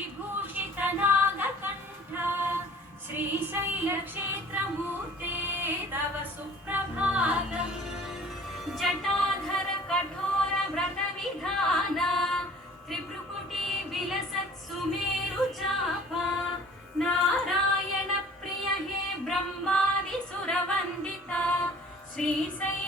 विभूषितनागकण्ठ श्रीशैलक्षेत्रमूर्ते तव सुप्रभातम् जटाधर कठोर व्रतविधान त्रिभ्रुकुटी विलसत् सुमेरुचापा नारायण प्रिय हे ब्रह्मादि सुरवन्दिता श्रीशैल